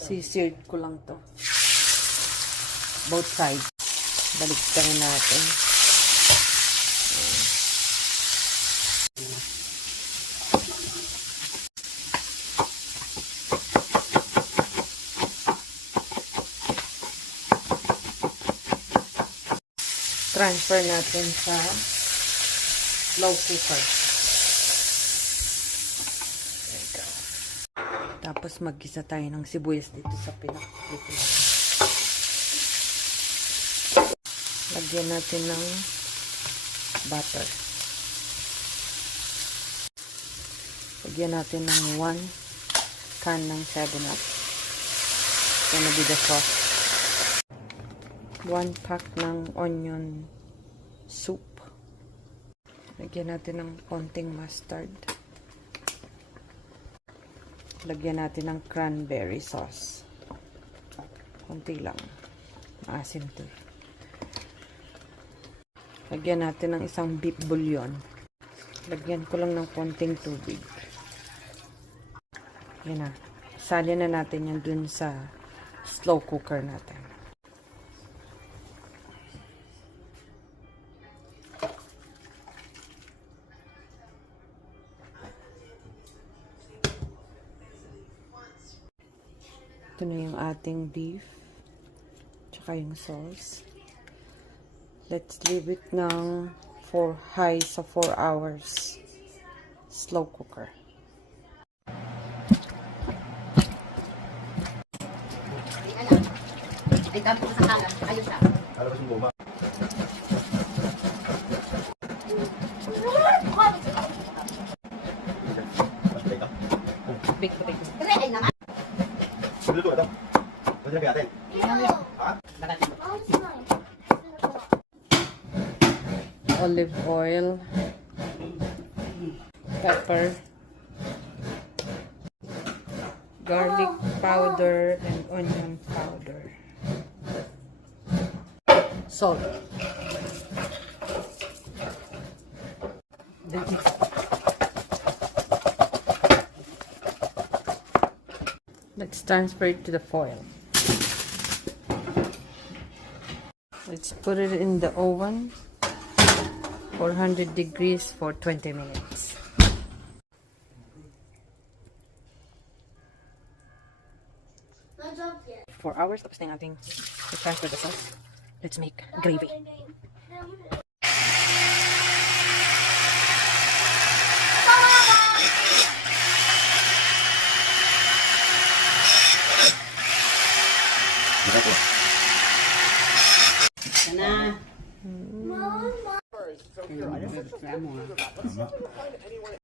Sisired ko lang to. Both sides. Baliktarin natin. Transfer natin sa slow cooker. There you go. Tapos mag-gisa tayo ng sibuyas dito sa pinakuluto. Lagyan natin ng butter. Lagyan natin ng 1 can ng 7-Up. Gonna be the sauce. 1 pack ng onion soup. Lagyan natin ng konting mustard. Lagyan natin ng cranberry sauce. Konti lang. Maasim to. Lagyan natin ng isang beef bouillon. Lagyan ko lang ng konting tubig. Yan na. Salin na natin yan dun sa slow cooker natin. Ito na yung ating beef. Tsaka yung sauce. Let's leave it ng high sa 4 hours. Slow cooker. Ay, dami ko sa kalan. Ayun siya. Alabas yung goma. Big potato. Kasi ay naman. Luto ito. Pwede na natin. Ha? Olive oil. Pepper. Garlic powder and onion powder. Salt. Let's transfer it to the foil. Let's put it in the oven, 400 degrees for 20 minutes. For hours, tapos na yung ating transfer the sauce. Let's make gravy. Sana.